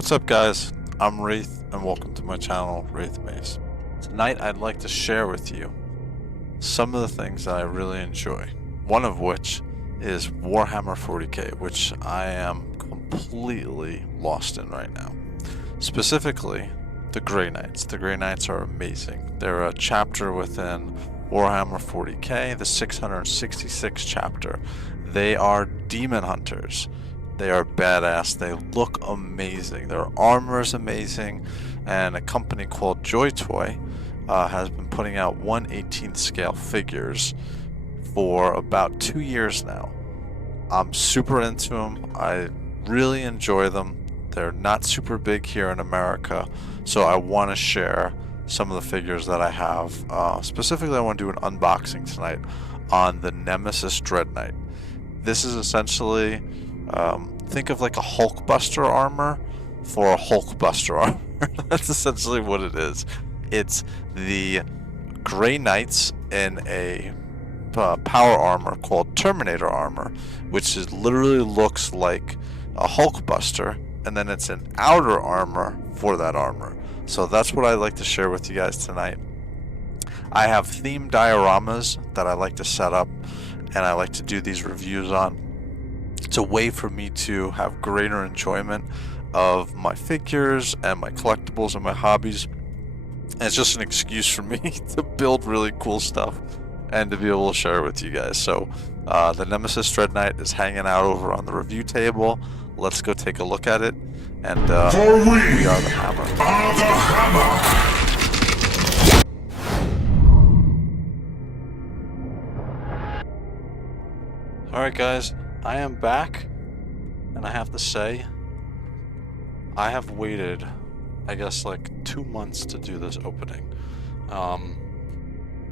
What's up guys, I'm Wraith and welcome to my channel, Wraith Maze. Tonight I'd like to share with you some of the things that I really enjoy. One of which is Warhammer 40k, which I am completely lost in right now. Specifically, the Grey Knights. The Grey Knights are amazing. They're a chapter within Warhammer 40k, the 666 chapter. They are demon hunters. They are badass. They look amazing. Their armor is amazing, and a company called JOYTOY has been putting out 1/18th scale figures for about 2 years now. I'm super into them. I really enjoy them. They're not super big here in America, so I want to share some of the figures that I have. Specifically, I want to do an unboxing tonight on the Nemesis Dreadknight. This is essentially think of like a Hulkbuster armor for a Hulkbuster armor. That's essentially what it is. It's the Grey Knights in a power armor called Terminator armor, which literally looks like a Hulkbuster, and then it's an outer armor for that armor. So that's what I'd like to share with you guys tonight. I have themed dioramas that I like to set up and I like to do these reviews on. It's a way for me to have greater enjoyment of my figures and my collectibles and my hobbies. And it's just an excuse for me to build really cool stuff and to be able to share it with you guys. So the Nemesis Dreadknight is hanging out over on the review table. Let's go take a look at it. And we are the Hammer. Alright guys, I am back, and I have to say, I have waited, I guess, like 2 months to do this opening.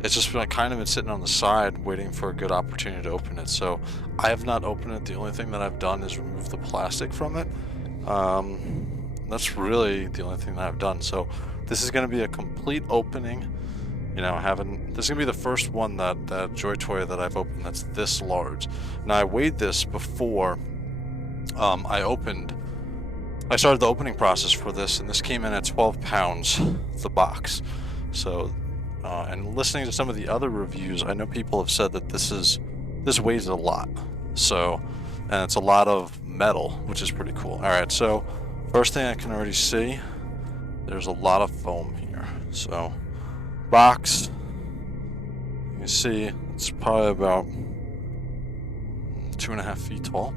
It's just been kind of been sitting on the side waiting for a good opportunity to open it. So I have not opened it. The only thing that I've done is remove the plastic from it. That's really the only thing that I've done. So this is going to be a complete opening. You know, this is gonna be the first one that JOYTOY that I've opened that's this large. Now I weighed this before I started the opening process for this, and this came in at 12 pounds, the box. So, and listening to some of the other reviews, I know people have said that this weighs a lot. So, and it's a lot of metal, which is pretty cool. All right, so first thing I can already see, there's a lot of foam here. So. Box, you can see it's probably about 2.5 feet tall.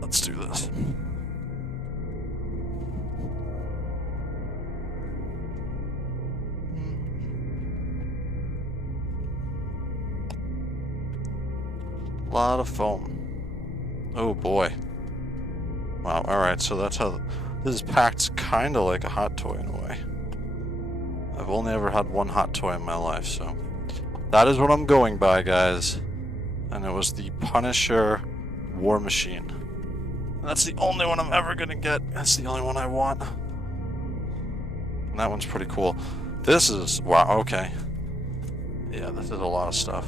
Let's do this. A lot of foam. Oh boy. Wow, alright, so that's how this is packed, kind of like a hot toy in a way. I've only ever had one hot toy in my life, so that is what I'm going by, guys. And it was the Punisher War Machine. And that's the only one I'm ever gonna get. That's the only one I want. And that one's pretty cool. This is, wow, okay. Yeah, this is a lot of stuff.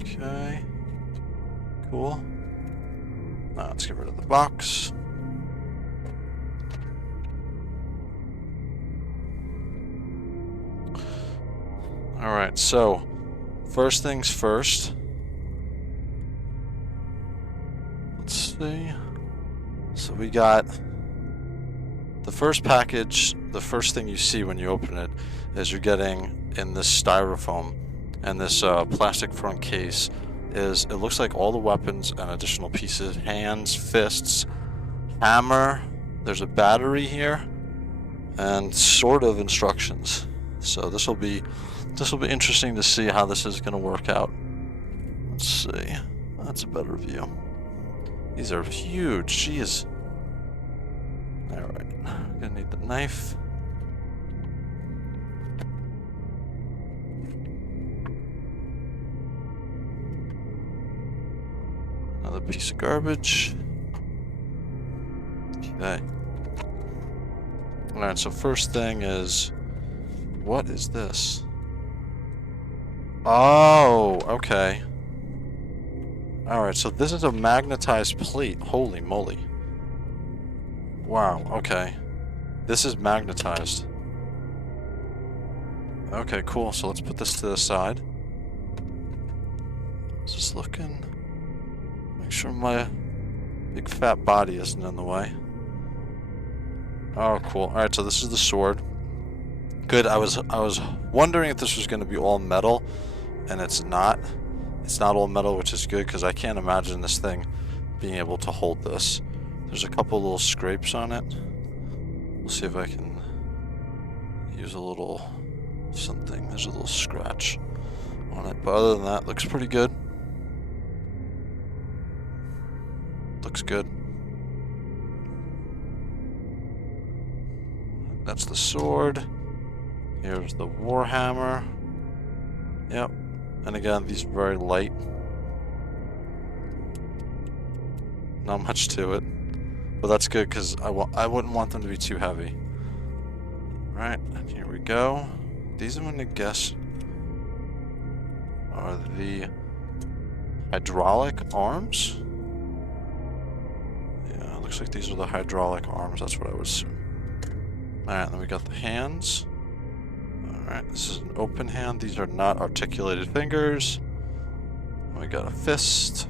Okay. Cool. Now let's get rid of the box. Alright, so first things first. Let's see. So we got the first package. The first thing you see when you open it is you're getting in this styrofoam and this plastic front case. It looks like all the weapons and additional pieces, hands, fists, hammer, there's a battery here, and sort of instructions. So this will be interesting to see how this is going to work out. Let's see. That's a better view. These are huge, jeez. Alright, gonna need the knife. Another piece of garbage. Okay. Alright, so first thing is, what is this? Oh, okay. Alright, so this is a magnetized plate. Holy moly. Wow, okay. This is magnetized. Okay, cool. So let's put this to the side. Just looking. Make sure my big fat body isn't in the way. Oh, cool. Alright, so this is the sword. Good. I was wondering if this was going to be all metal, and it's not. It's not all metal, which is good, because I can't imagine this thing being able to hold this. There's a couple little scrapes on it. We'll see if I can use a little something. There's a little scratch on it, but other than that, looks pretty good. Looks good. That's the sword. Here's the Warhammer. Yep. And again, these are very light. Not much to it. But that's good, because I wouldn't want them to be too heavy. Right, and here we go. These I'm going to guess are the hydraulic arms. Yeah, it looks like these are the hydraulic arms. That's what I would assume. Alright, then we got the hands. Alright, this is an open hand. These are not articulated fingers. We got a fist.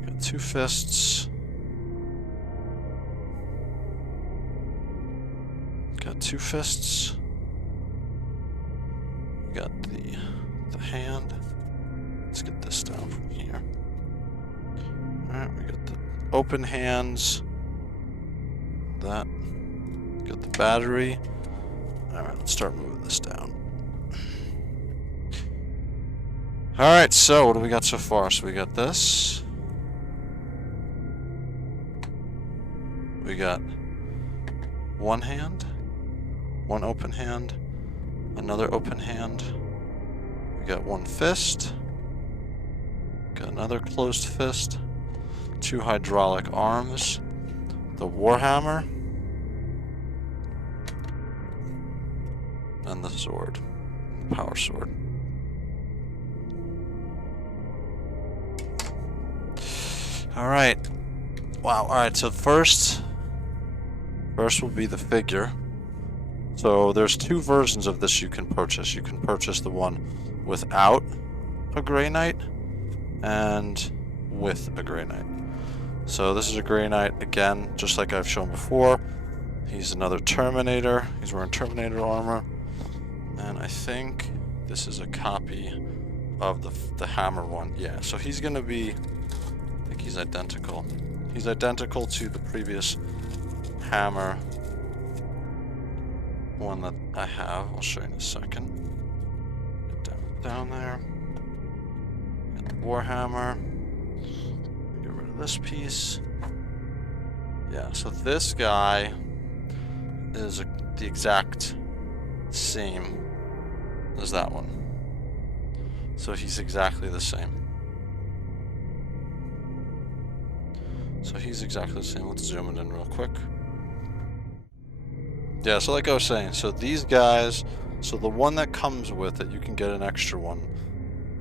We got two fists. Got two fists. We got the hand. Let's get this down from here. Alright, we got the open hands. That. Got the battery. Alright, let's start moving this down. Alright, so what do we got so far? So we got this. We got one hand. One open hand. Another open hand. We got one fist. Got another closed fist. Two hydraulic arms. The Warhammer. And the sword. The power sword. Alright. Wow, alright, so first will be the figure. So there's two versions of this you can purchase. You can purchase the one without a Grey Knight and with a Grey Knight. So this is a Grey Knight, again, just like I've shown before. He's another Terminator. He's wearing Terminator armor. And I think this is a copy of the hammer one. Yeah, so he's going to be, I think he's identical. He's identical to the previous hammer one that I have. I'll show you in a second. Get down there. Get the Warhammer. Get rid of this piece. Yeah, so this guy is the exact same as that one. So he's exactly the same. So he's exactly the same. Let's zoom it in real quick. Yeah, so like I was saying, so these guys, so the one that comes with it, you can get an extra one.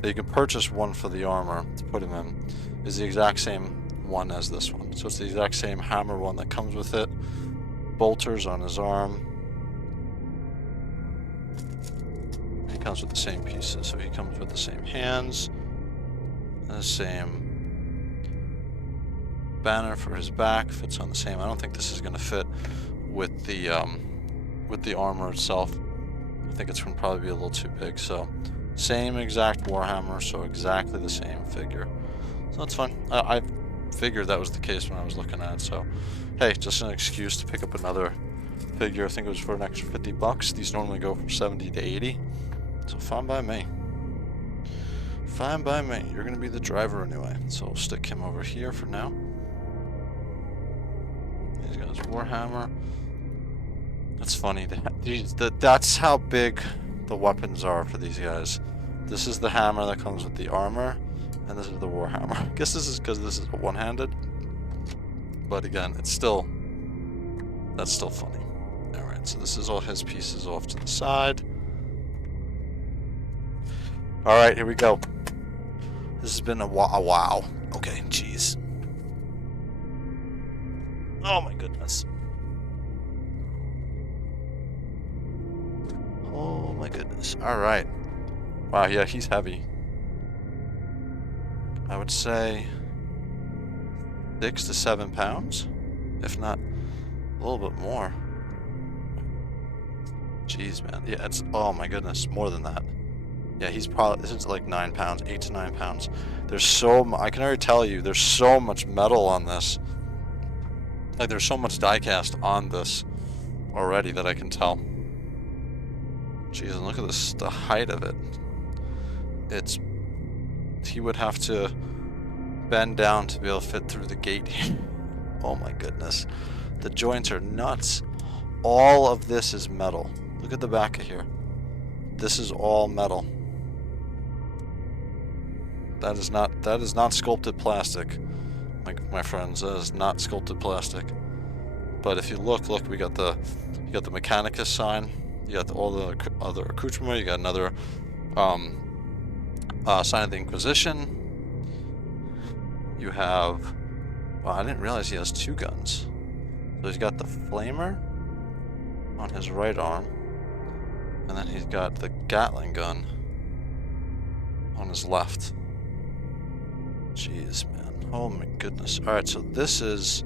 You can purchase one for the armor to put him in, is the exact same one as this one. So it's the exact same hammer one that comes with it. Bolters on his arm. He comes with the same pieces, so he comes with the same hands, and the same banner for his back, fits on the same. I don't think this is going to fit with the armor itself. I think it's going to probably be a little too big. So same exact Warhammer, so exactly the same figure. So that's fun. I figured that was the case when I was looking at it. So hey, just an excuse to pick up another figure. I think it was for an extra $50. These normally go from 70 to 80. So fine by me. Fine by me. You're going to be the driver anyway. So we'll stick him over here for now. He's got his Warhammer. That's funny. That's how big the weapons are for these guys. This is the hammer that comes with the armor, and this is the Warhammer. I guess this is because this is a one-handed. But again, it's still... that's still funny. Alright, so this is all his pieces off to the side. Alright, here we go. This has been a wow. Okay, jeez. Oh my goodness. Oh my goodness. Alright. Wow, yeah, he's heavy. I would say 6 to 7 pounds, if not a little bit more. Jeez, man. Yeah, it's, oh my goodness, more than that. Yeah, he's probably, this is like 9 pounds, 8 to 9 pounds. There's so, I can already tell you, there's so much metal on this. Like, there's so much die cast on this already that I can tell. Jeez, and look at this, the height of it. It's, he would have to bend down to be able to fit through the gate here. Oh my goodness. The joints are nuts. All of this is metal. Look at the back of here. This is all metal. That is not sculpted plastic. My friends, that is not sculpted plastic. But if you look, we got the Mechanicus sign. You got all the other accoutrement. You got another sign of the Inquisition. You have, well, I didn't realize he has 2 guns. So he's got the flamer on his right arm, and then he's got the Gatling gun on his left. Jeez, man. Oh my goodness. Alright, so this is,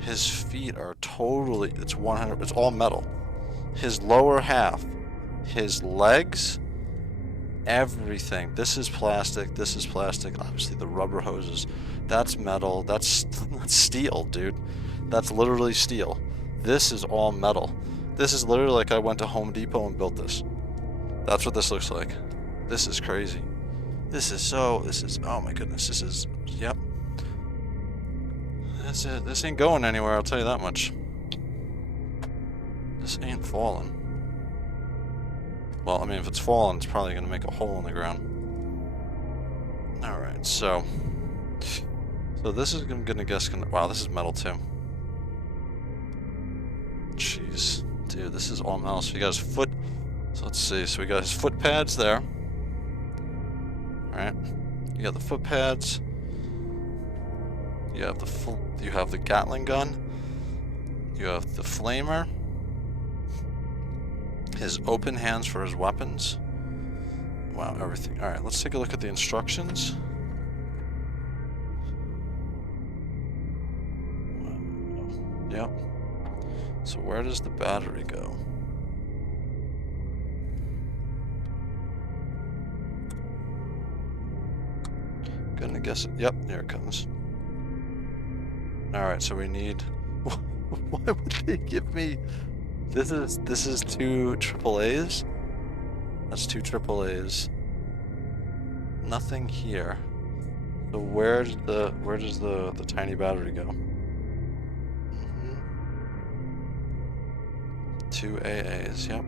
his feet are totally, it's all metal. His lower half, his legs, everything. This is plastic, obviously the rubber hoses. That's metal, that's steel, dude. That's literally steel. This is all metal. This is literally like I went to Home Depot and built this. That's what this looks like. This is crazy. This is, oh my goodness, this is, yep. That's it. This ain't going anywhere, I'll tell you that much. This ain't falling. Well, I mean, if it's falling, it's probably gonna make a hole in the ground. Alright, so this is wow, this is metal too. Jeez. Dude, this is all metal. So you got his foot, so let's see, so we got his foot pads there. Alright. You got the foot pads. You have the Gatling gun. You have the flamer. His open hands for his weapons. Wow, everything. Alright, let's take a look at the instructions. Yep. So where does the battery go? Gonna guess it. Yep, here it comes. Alright, so we need... Why would they give me... This is 2 AAAs? That's 2 AAAs. Nothing here. So where does the tiny battery go? 2 AAs, yep.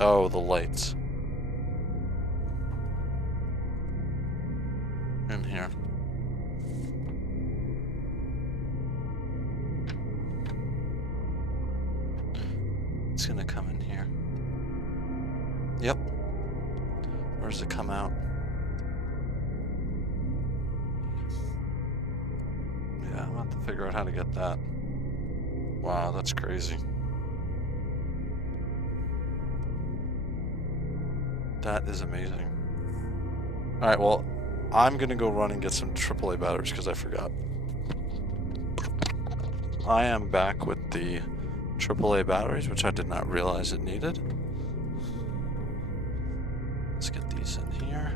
Oh, the lights. In here. It's gonna come in here. Yep. Where does it come out? Yeah, I'm gonna have to figure out how to get that. Wow, that's crazy. That is amazing. Alright, well, I'm gonna go run and get some AAA batteries because I forgot. I am back with the AAA batteries, which I did not realize it needed. Let's get these in here.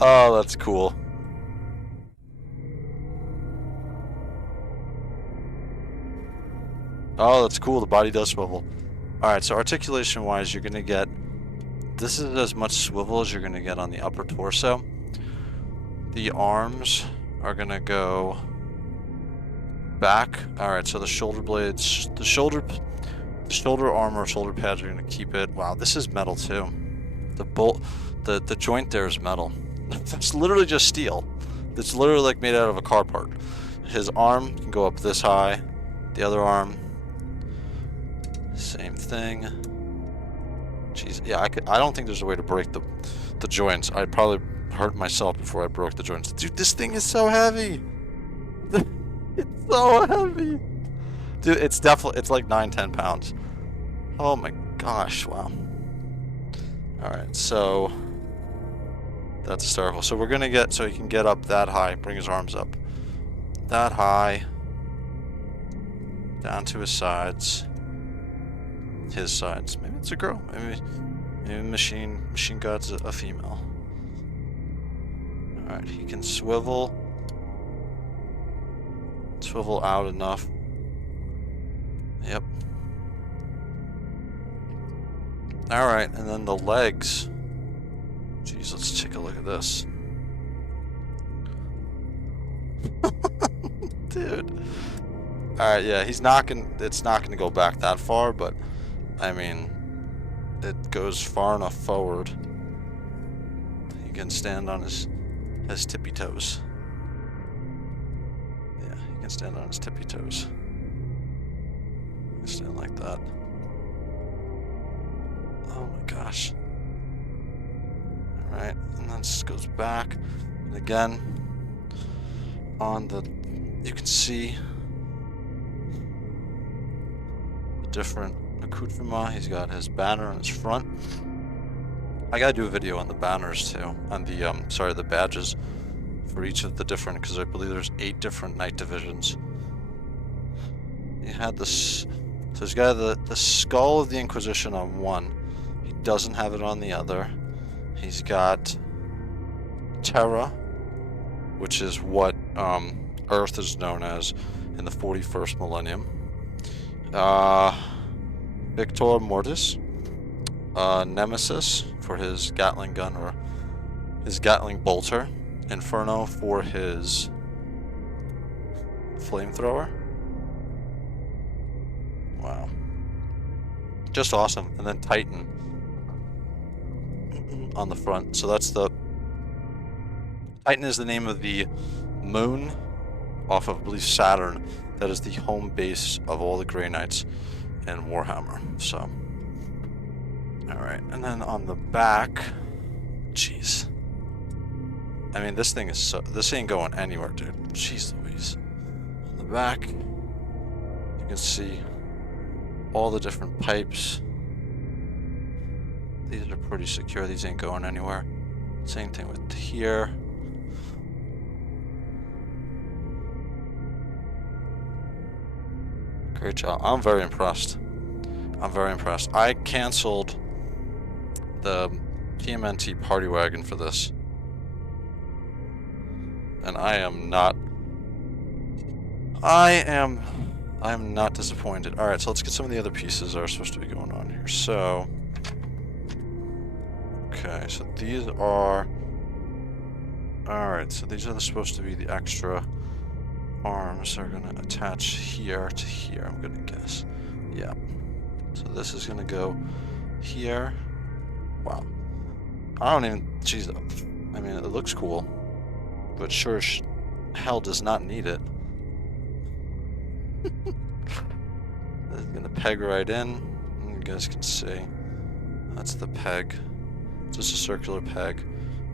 Oh, that's cool. Oh, that's cool. The body does swivel. Alright, so articulation-wise, you're going to get... This is as much swivel as you're going to get on the upper torso. The arms are going to go back. Alright, so the shoulder blades... The shoulder armor, shoulder pads are gonna keep it. Wow, this is metal too. The bolt, the joint there is metal. It's literally just steel. It's literally like made out of a car part. His arm can go up this high. The other arm, same thing. Jeez, yeah, I don't think there's a way to break the joints. I'd probably hurt myself before I broke the joints. Dude, this thing is so heavy. It's so heavy. Dude, it's like 9-10 pounds. Oh my gosh, wow. Alright, so that's hysterical. So we're gonna get, so he can get up that high, bring his arms up that high, down to his sides. His sides. Maybe it's a girl. Maybe Machine God's a female. Alright, he can swivel out enough. Yep. Alright, and then the legs. Jeez, let's take a look at this. Dude. Alright, yeah, it's not gonna go back that far, but I mean, it goes far enough forward. He can stand on his tippy toes. Yeah, he can stand on his tippy toes. Stand like that. Oh my gosh. Alright, and then this goes back. And again, you can see the different accoutrement. He's got his banner on his front. I gotta do a video on the banners too, on the badges for each of the different, because I believe there's 8 different knight divisions. He had this, so he's got the skull of the Inquisition on one. He doesn't have it on the other. He's got Terra, which is what Earth is known as in the 41st millennium. Victor Mortis, Nemesis for his Gatling gun or his Gatling bolter, Inferno for his flamethrower. Wow, just awesome. And then Titan on the front. So that's the Titan is the name of the moon off of, I believe, Saturn. That is the home base of all the Grey Knights in Warhammer. So, all right, and then on the back, jeez. I mean, this thing is this ain't going anywhere, dude. Jeez Louise. On the back, you can see all the different pipes. These are pretty secure. These ain't going anywhere. Same thing with here. Great job. I'm very impressed. I'm very impressed. I canceled the TMNT party wagon for this. And I am not disappointed. Alright, so let's get some of the other pieces that are supposed to be going on here. So, okay, so these are, alright, so these are supposed to be the extra arms that are going to attach here to here, I'm going to guess. Yeah. So this is going to go here. Wow. I don't even, jeez, I mean, it looks cool, but sure as hell does not need it. This is going to peg right in. You guys can see. That's the peg. Just a circular peg.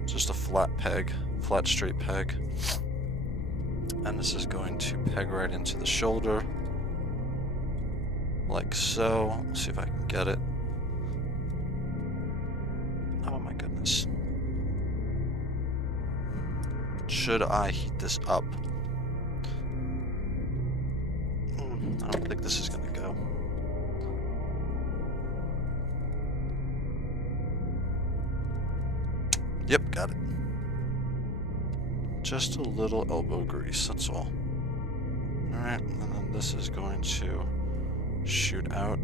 Just a flat peg. Flat straight peg. And this is going to peg right into the shoulder. Like so. Let's see if I can get it. Oh my goodness. Should I heat this up? I don't think this is going to go. Yep, got it. Just a little elbow grease, that's all. Alright, and then this is going to shoot out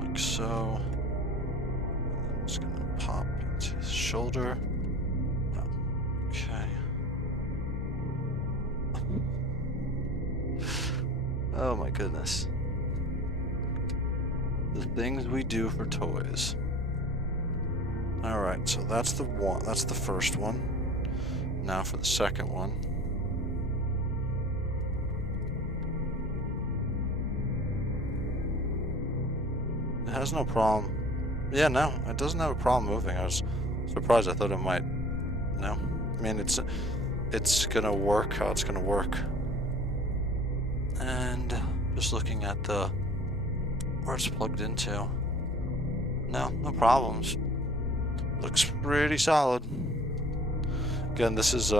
like so. And then it's going to pop into his shoulder. Okay. Oh my goodness. The things we do for toys. Alright, so that's the one. That's the first one. Now for the second one. It has no problem. Yeah, no, it doesn't have a problem moving. I was surprised. I thought it might. No, I mean it's gonna work how it's gonna work. And just looking at the where it's plugged into. No problems. Looks pretty solid. Again, this is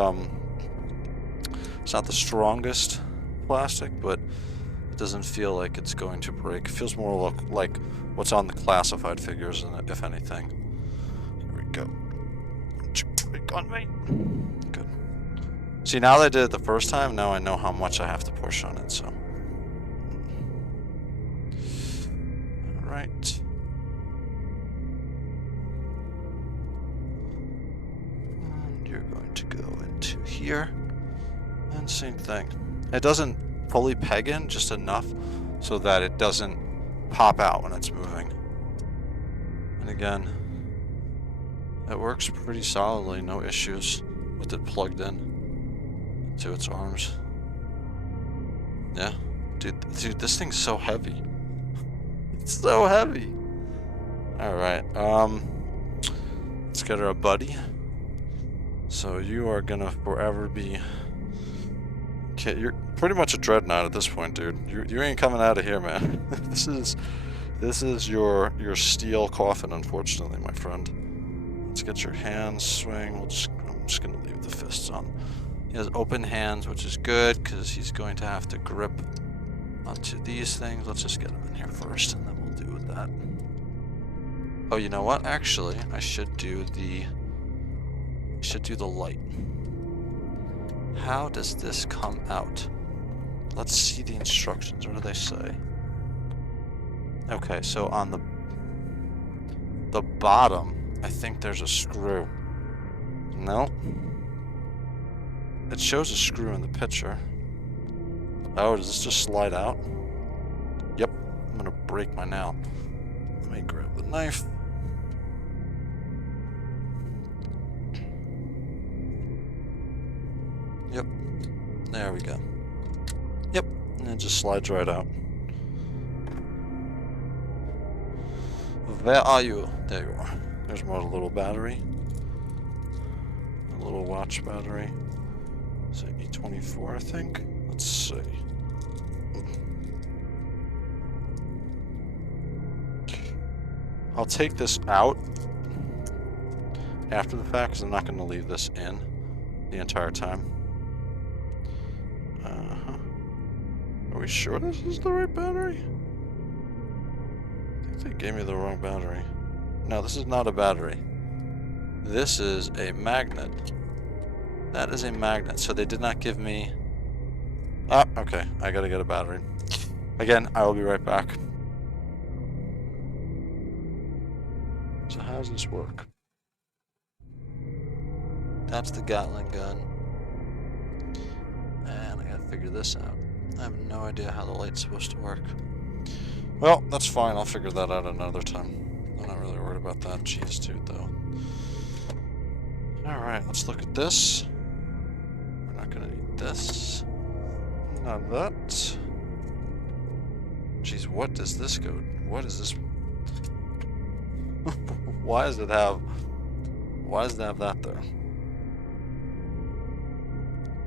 it's not the strongest plastic, but it doesn't feel like it's going to break. It feels more like what's on the classified figures, if anything. Here we go. Break on me. Good. See, now that I did it the first time, now I know how much I have to push on it, so. Alright. And you're going to go into here. And same thing. It doesn't fully peg in, just enough so that it doesn't pop out when it's moving. And again, it works pretty solidly, no issues with it plugged in to its arms. Yeah, dude, this thing's so heavy. It's so heavy. All right, let's get her a buddy. So you are gonna forever be. Okay, you're pretty much a Dreadknight at this point, dude. You ain't coming out of here, man. This is your steel coffin, unfortunately, my friend. Let's get your hands swing. I'm just gonna leave the fists on. He has open hands, which is good because he's going to have to grip onto these things. Let's just get him in here first, and then we'll do with that. Oh, you know what? Actually, I should do the light. How does this come out? Let's see the instructions. What do they say? Okay, so on the bottom, I think there's a screw. No. It shows a screw in the picture. Oh, does this just slide out? Yep. I'm gonna break my nail. Let me grab the knife. Yep. There we go. Yep. And it just slides right out. Where are you? There you are. There's more, a little battery. A little watch battery. Is it E24, I think? Let's see. I'll take this out after the fact because I'm not going to leave this in the entire time. Are we sure this is the right battery? I think they gave me the wrong battery. No, this is not a battery. This is a magnet. That is a magnet. So they did not give me... Ah, okay. I gotta get a battery. Again, I will be right back. So how does this work? That's the Gatling gun. And I gotta figure this out. I have no idea how the light's supposed to work. Well, that's fine. I'll figure that out another time. I'm not really worried about that. Jeez, dude, though. Alright, let's look at this. We're not gonna need this. Not that. Jeez, what does this go? What is this? Why does it have that there?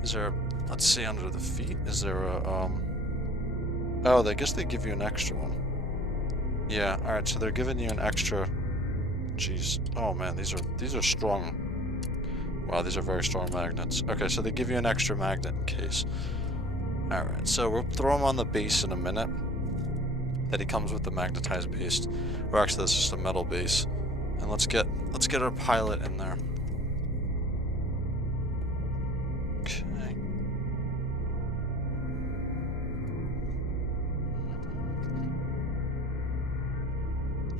Is there a, let's see under the feet, is there a, oh, I guess they give you an extra one. Yeah, alright, so they're giving you an extra, jeez, oh man, these are strong. Wow, these are very strong magnets. Okay, so they give you an extra magnet in case. Alright, so we'll throw him on the base in a minute. That he comes with the magnetized base. Or actually, this is just a metal base. And let's get our pilot in there. Okay.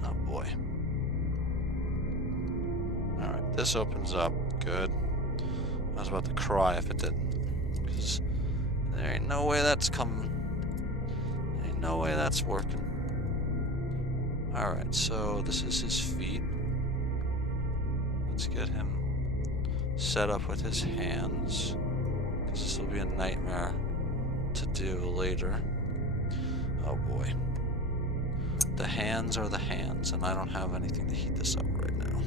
Oh boy. Alright, this opens up. Good. I was about to cry if it didn't. Because there ain't no way that's coming. Ain't no way that's working. Alright, so this is his feet. Let's get him set up with his hands, because this will be a nightmare to do later. Oh boy. The hands are the hands, and I don't have anything to heat this up right now.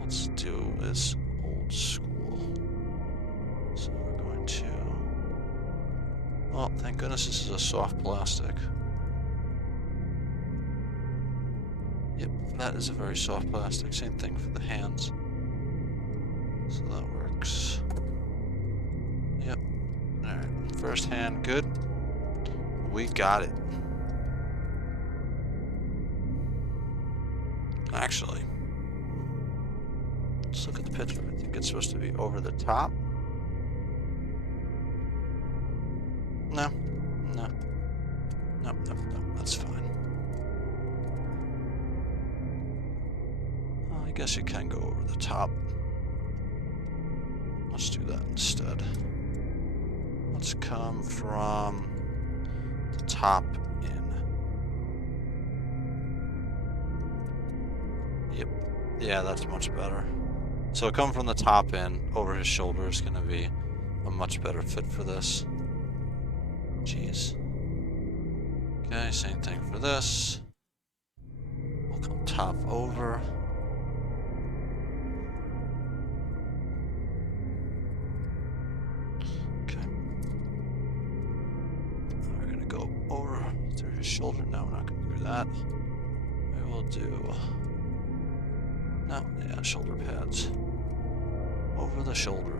Let's do this old school. So we're going to... Oh, thank goodness this is a soft plastic. Yep, that is a very soft plastic. Same thing for the hands. So that works. Yep. Alright, first hand, good. We got it. Actually, let's look at the picture. I think it's supposed to be over the top. No, no, no, no, no, that's fine. Well, I guess you can go over the top. Let's do that instead. Let's come from the top in. Yep. Yeah, that's much better. So come from the top in, over his shoulder is going to be a much better fit for this. Jeez. Okay, same thing for this. We'll come top over. Okay. We're going to go over through his shoulder. No, we're not going to do that. We will do... No, yeah, shoulder pads. Over the shoulder.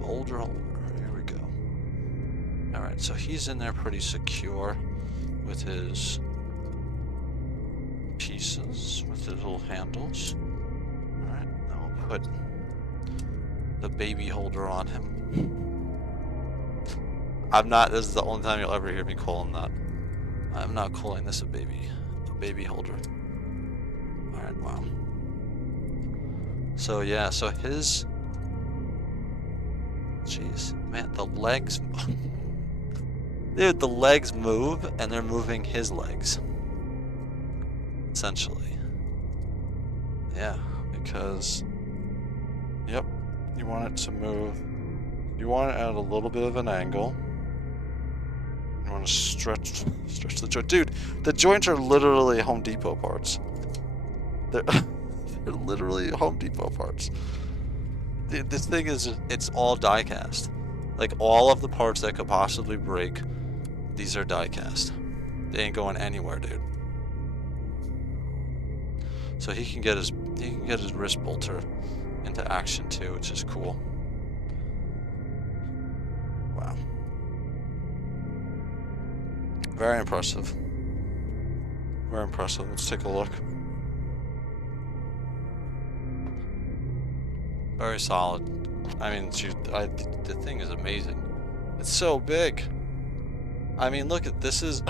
Boulder holder. Here we go. Alright, so he's in there pretty secure with his pieces, with his little handles. Alright, now we'll put the baby holder on him. I'm not, this is the only time you'll ever hear me call him that. I'm not calling this a baby holder. Alright, wow. So yeah, so his... Jeez, man, the legs... Dude, the legs move, and they're moving his legs. Essentially. Yeah, because... Yep, you want it to move. You want it at a little bit of an angle. You want to stretch the joint. Dude, the joints are literally Home Depot parts. They're literally Home Depot parts. Dude, this thing is, it's all die cast. Like, all of the parts that could possibly break, these are die cast. They ain't going anywhere, dude. So he can get his wrist bolter into action too, which is cool. Wow. Very impressive. Very impressive. Let's take a look. Very solid. I mean, the thing is amazing. It's so big. I mean, look at this is...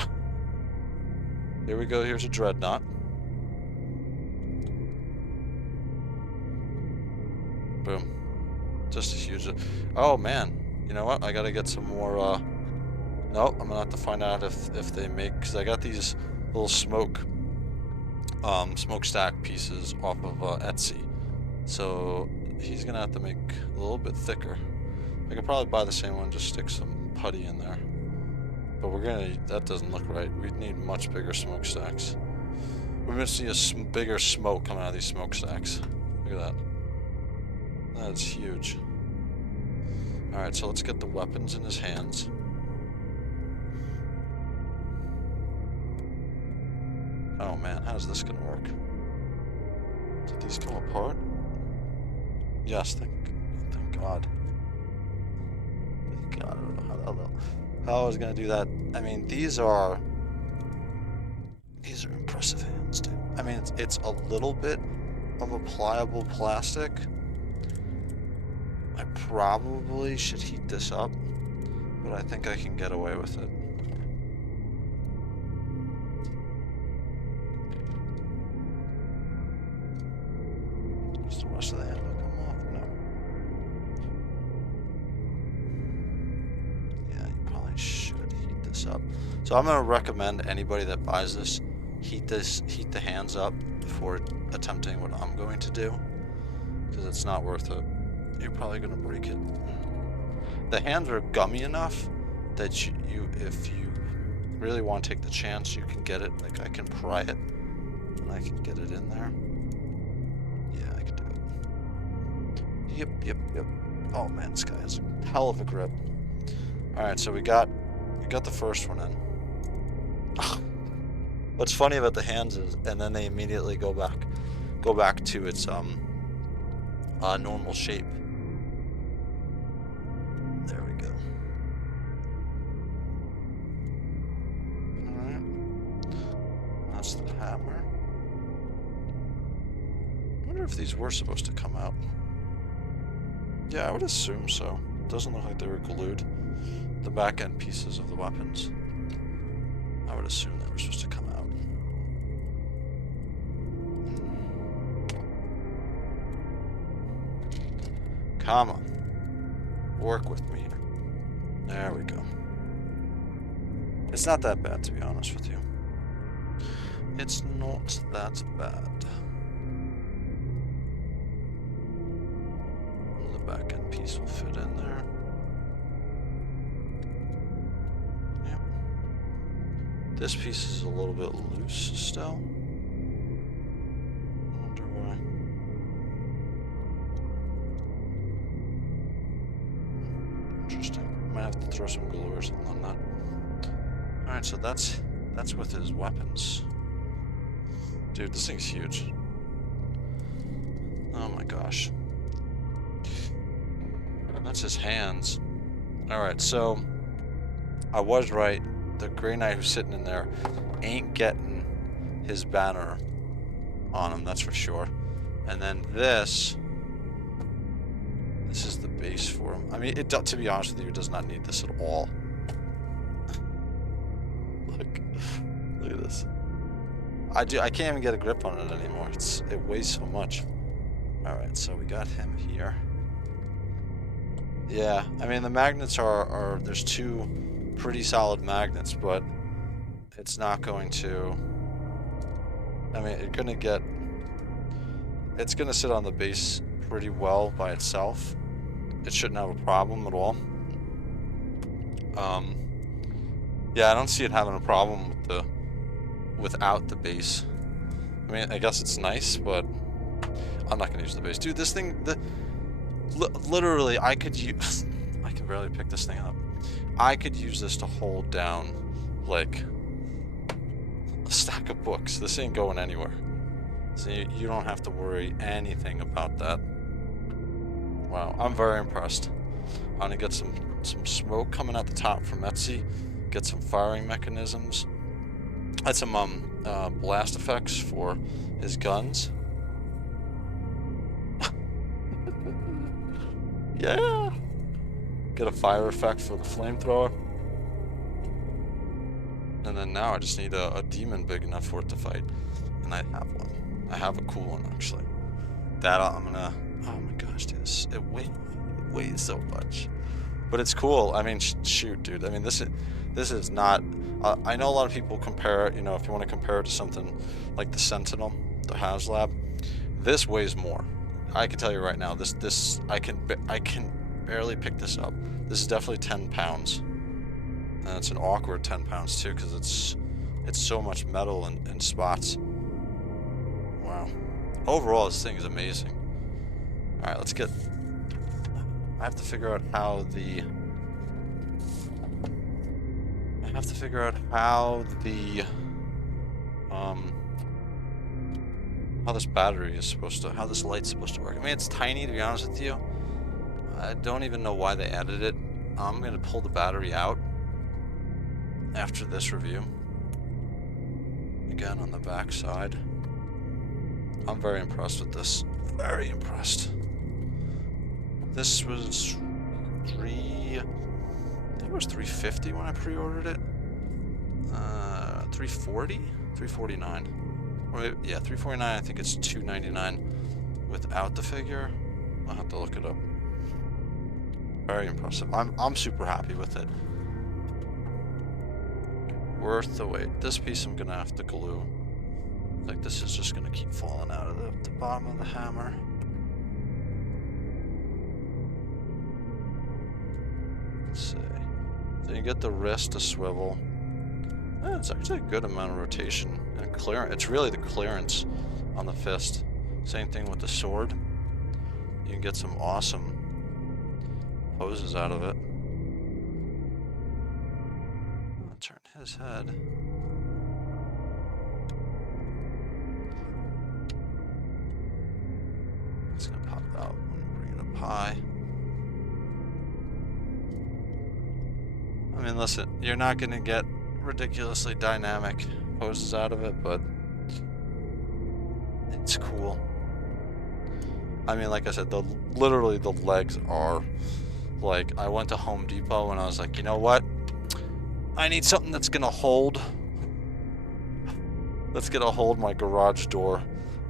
Here we go, here's a Dreadnought. Boom. Just a huge... Oh, man. You know what? I gotta get some more, Nope, I'm gonna have to find out if they make... Because I got these little smokestack pieces off of Etsy. So... He's gonna have to make a little bit thicker. I could probably buy the same one, just stick some putty in there. But we're gonna, that doesn't look right. We need much bigger smokestacks. We're gonna see a bigger smoke coming out of these smokestacks. Look at that. That's huge. Alright, so let's get the weapons in his hands. Oh man, how's this gonna work? Did these come apart? Yes, thank God. Thank God, I don't know how I was gonna do that. I mean, these are impressive hands, dude. I mean, it's a little bit of a pliable plastic. I probably should heat this up, but I think I can get away with it. Does the rest of the handle come off? No. Yeah, you probably should heat this up. So I'm gonna recommend anybody that buys this, heat the hands up before attempting what I'm going to do, because it's not worth it. You're probably gonna break it. The hands are gummy enough that you if you really want to take the chance, you can get it. Like, I can pry it and I can get it in there. Yeah, I can do it. Yep. Oh man, this guy has a hell of a grip. Alright, so we got the first one in. What's funny about the hands is, and then they immediately go back to its normal shape. There we go. Alright. That's the hammer. I wonder if these were supposed to come out. Yeah, I would assume so. Doesn't look like they were glued. The back end pieces of the weapons. I would assume they were supposed to come out. Come on. Work with me here. There we go. It's not that bad, to be honest with you. It's not that bad. The back end piece will fit in there. Yep. This piece is a little bit loose still. I wonder why. Interesting. Might have to throw some glue or something on that. Alright, so that's with his weapons. Dude, this thing's huge. Oh my gosh. That's his hands. Alright, so I was right. The Grey Knight who's sitting in there ain't getting his banner on him, that's for sure. And then this is the base for him. I mean, to be honest with you, it does not need this at all. Look at this. I can't even get a grip on it anymore. It weighs so much. Alright, so we got him here. Yeah, I mean, the magnets are there's two pretty solid magnets, but it's not going to, I mean, it's gonna sit on the base pretty well by itself. It shouldn't have a problem at all. Yeah, I don't see it having a problem without the base. I mean, I guess it's nice, but I'm not gonna use the base. Dude, this thing, literally, I could use, I can barely pick this thing up. I could use this to hold down, like, a stack of books. This ain't going anywhere. So you don't have to worry anything about that. Wow, I'm very impressed. I'm gonna get some smoke coming out the top from Etsy. Get some firing mechanisms. Had some blast effects for his guns. Yeah. Get a fire effect for the flamethrower. And then now I just need a demon big enough for it to fight. And I have one. I have a cool one, actually. That I'm gonna... Oh my gosh, dude. It weighs so much. But it's cool. I mean, shoot, dude. I mean, this is not... I know a lot of people compare it, you know, if you want to compare it to something like the Sentinel, the HasLab. This weighs more. I can tell you right now, this I can barely pick this up. This is definitely 10 pounds. And it's an awkward 10 pounds too, because it's so much metal and spots. Wow. Overall, this thing is amazing. Alright, let's get... I have to figure out how this battery is supposed to, how this light's supposed to work. I mean, it's tiny, to be honest with you. I don't even know why they added it. I'm gonna pull the battery out after this review. Again, on the back side. I'm very impressed with this. Very impressed. This was I think it was $350 when I pre-ordered it. $340? $349. Or maybe, yeah, $349. I think it's $299 without the figure. I'll have to look it up. Very impressive. I'm super happy with it. worth the wait. This piece I'm gonna have to glue. Like this is just gonna keep falling out of the bottom of the hammer. Let's see. So you get the wrist to swivel. It's actually a good amount of rotation and clearance. It's really the clearance on the fist. Same thing with the sword. You can get some awesome poses out of it. I'll turn his head. It's gonna pop out when we bring it up high. I mean, listen, you're not gonna get ridiculously dynamic poses out of it, but it's cool. I mean, like I said, literally the legs are like, I went to Home Depot and I was like, you know what? I need something that's gonna hold my garage door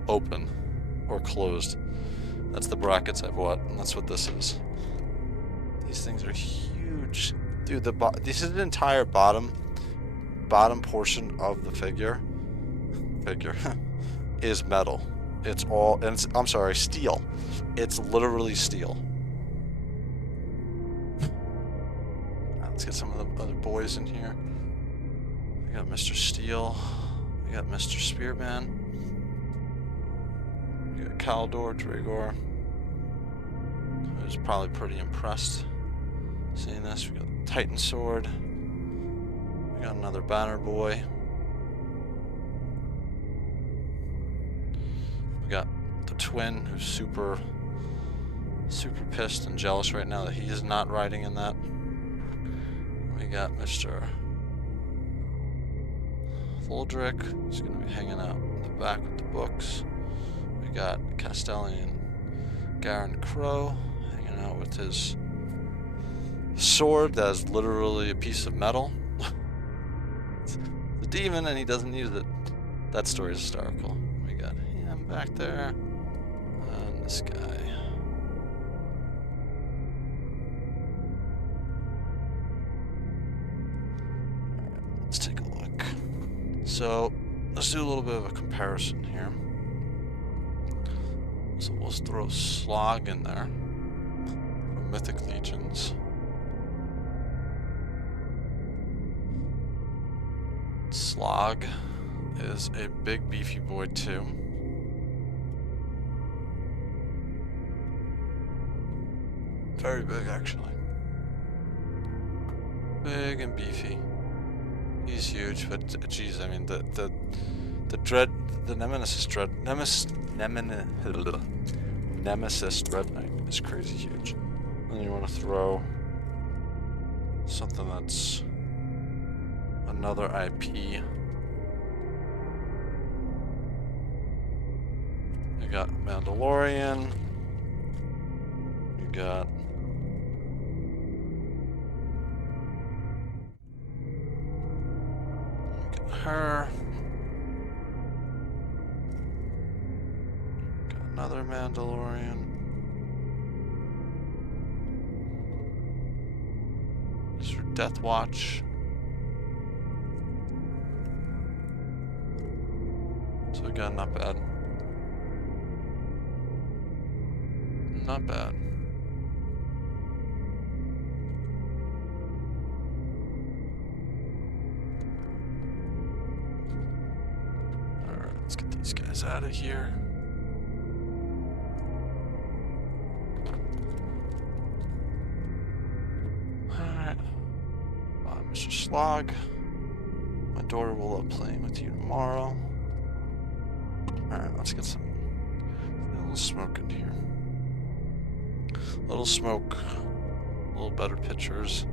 open or closed. That's the brackets I bought, and that's what this is. These things are huge. Dude, this is the entire bottom portion of the figure is metal. It's all, and it's, I'm sorry, steel. It's literally steel. Let's get some of the other boys in here. We got Mr. Steel. We got Mr. Spearman. We got Caldor, Dragor. Who's probably pretty impressed seeing this. We got Titan Sword. We got another Banner Boy. We got the twin who's super pissed and jealous right now that he is not riding in that. We got Mr. Fuldrick, who's going to be hanging out in the back with the books. We got Castellian Garen Crow hanging out with his sword that is literally a piece of metal. It's a demon and he doesn't use it. That story is hysterical. We got him back there. And this guy. Let's take a look. So let's do a little bit of a comparison here. So we'll throw Slogg in there from Mythic Legions. Slogg is a big beefy boy too. Very big actually. Big and beefy. He's huge, but geez, I mean the Nemesis Dreadknight is crazy huge. And you want to throw something that's another IP. You got Mandalorian. You got her. Got another Mandalorian. This is for Death Watch. So again, not bad. Not bad. Alright, let's get these guys out of here. Alright. Mr. Slogg. My daughter will love playing with you tomorrow. Alright, let's get a little smoke in here. A little smoke. A little better pictures.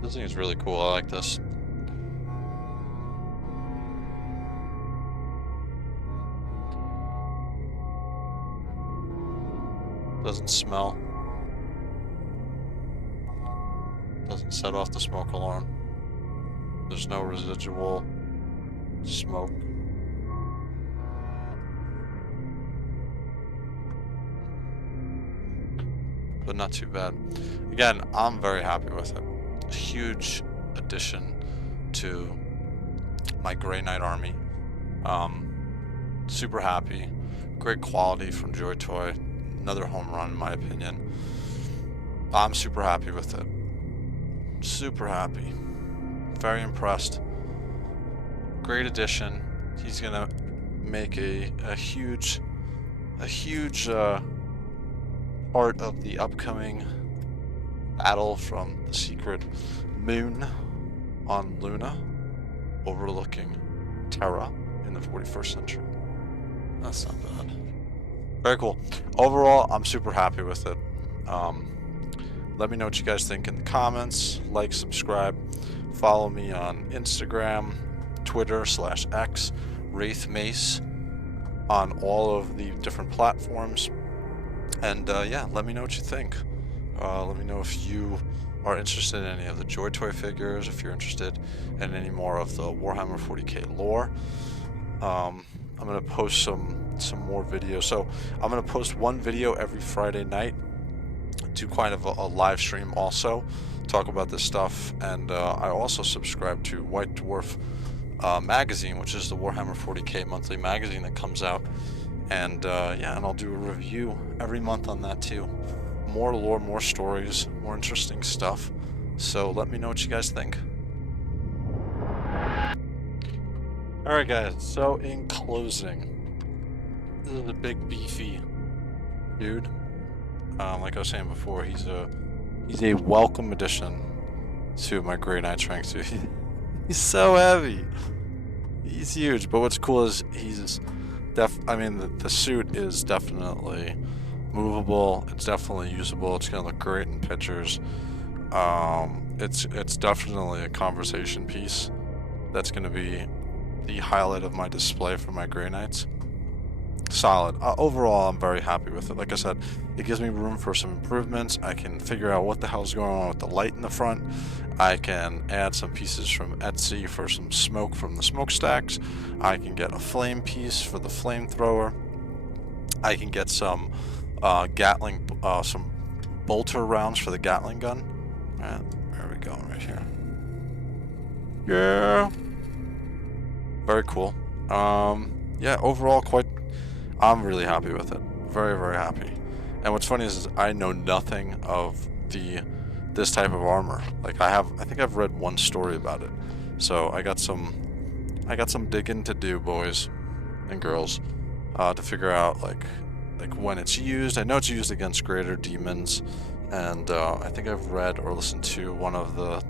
This thing is really cool. I like this. Doesn't smell. Doesn't set off the smoke alarm. There's no residual smoke. But not too bad. Again, I'm very happy with it. A huge addition to my Grey Knight army. Super happy. Great quality from JOYTOY. Another home run in my opinion. I'm super happy with it. Super happy. Very impressed. Great addition. He's gonna make a huge part of the upcoming battle from the secret moon on Luna, overlooking Terra in the 41st century. That's not bad. Very cool. Overall, I'm super happy with it. Let me know what you guys think in the comments. Like, subscribe, follow me on Instagram, Twitter /X, WraithMace, on all of the different platforms. And yeah, let me know what you think. Let me know if you are interested in any of the JOYTOY figures, if you're interested in any more of the Warhammer 40k lore. I'm gonna post some more videos. So I'm gonna post one video every Friday night, do kind of a live stream also, talk about this stuff. And I also subscribe to White Dwarf magazine, which is the Warhammer 40k monthly magazine that comes out. And yeah, and I'll do a review every month on that too. More lore, more stories, more interesting stuff. So let me know what you guys think. Alright guys, so in closing, this is a big beefy dude. Like I was saying before, he's a welcome addition to my Grey Knight ranks. He's so heavy. He's huge, but what's cool is he's I mean, the suit is definitely movable. It's definitely usable. It's gonna look great in pictures. It's definitely a conversation piece. That's gonna be the highlight of my display for my Grey Knights. Solid. Overall, I'm very happy with it. Like I said, it gives me room for some improvements. I can figure out what the hell's going on with the light in the front. I can add some pieces from Etsy for some smoke from the smokestacks. I can get a flame piece for the flamethrower. I can get some Gatling, some bolter rounds for the Gatling gun. Alright, there we go, right here. Yeah. Very cool. Yeah, overall, I'm really happy with it. Very, very happy. And what's funny is I know nothing of this type of armor. Like I think I've read one story about it. So I got some digging to do, boys and girls, to figure out like when it's used. I know it's used against greater demons, and I think I've read or listened to one of the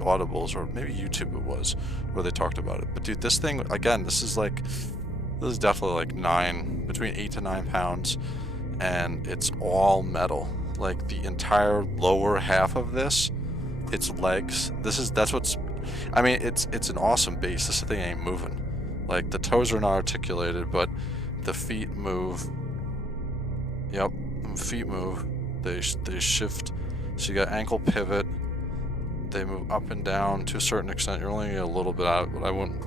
audibles, or maybe YouTube it was, where they talked about it. But dude, this thing again, this is definitely like between 8 to 9 pounds, and it's all metal. Like the entire lower half of this, its legs. I mean, it's an awesome base. This thing ain't moving. Like the toes are not articulated, but the feet move. Yep, feet move. They shift. So you got ankle pivot. They move up and down to a certain extent. You're only a little bit out, but I wouldn't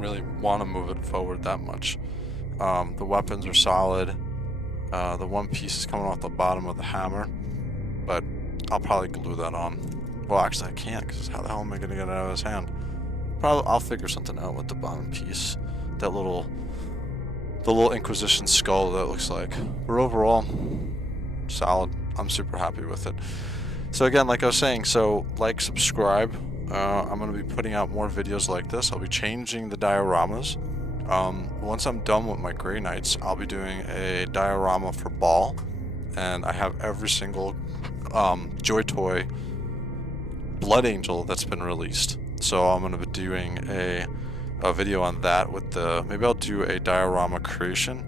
really want to move it forward that much. The weapons are solid. The one piece is coming off the bottom of the hammer, but I'll probably glue that on. Well, actually I can't, because how the hell am I going to get it out of his hand? Probably I'll figure something out with the bottom piece. The little Inquisition skull that looks like. But overall, solid. I'm super happy with it. So again, like I was saying, so like, subscribe. I'm going to be putting out more videos like this. I'll be changing the dioramas. Once I'm done with my Grey Knights, I'll be doing a diorama for Ball, and I have every single JOYTOY Blood Angel that's been released. So I'm going to be doing a video on that with maybe I'll do a diorama creation,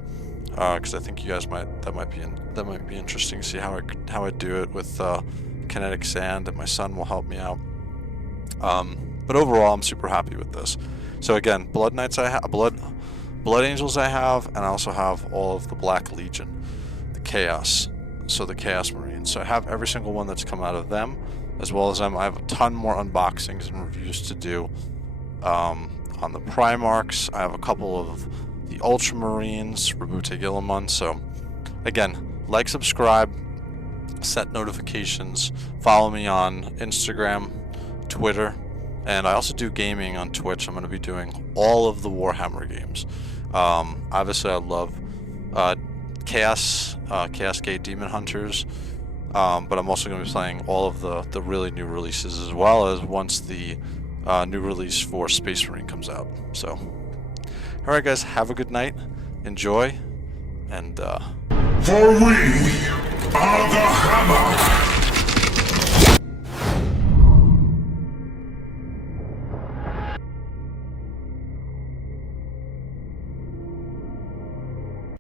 because I think you guys that might be interesting to see how I do it with kinetic sand, and my son will help me out. But overall, I'm super happy with this. So again, Blood Knights Blood Angels I have, and I also have all of the Black Legion. The Chaos. So the Chaos Marines. So I have every single one that's come out of them, as well as them. I have a ton more unboxings and reviews to do. On the Primarchs, I have a couple of the Ultramarines, Rabute Gilliman. So again, like, subscribe, set notifications, follow me on Instagram, Twitter, and I also do gaming on Twitch. I'm going to be doing all of the Warhammer games. Obviously, I love Chaos Gate Demon Hunters, but I'm also going to be playing all of the really new releases, as well as once the new release for Space Marine comes out. So, alright guys, have a good night, enjoy, and For we are the Hammer!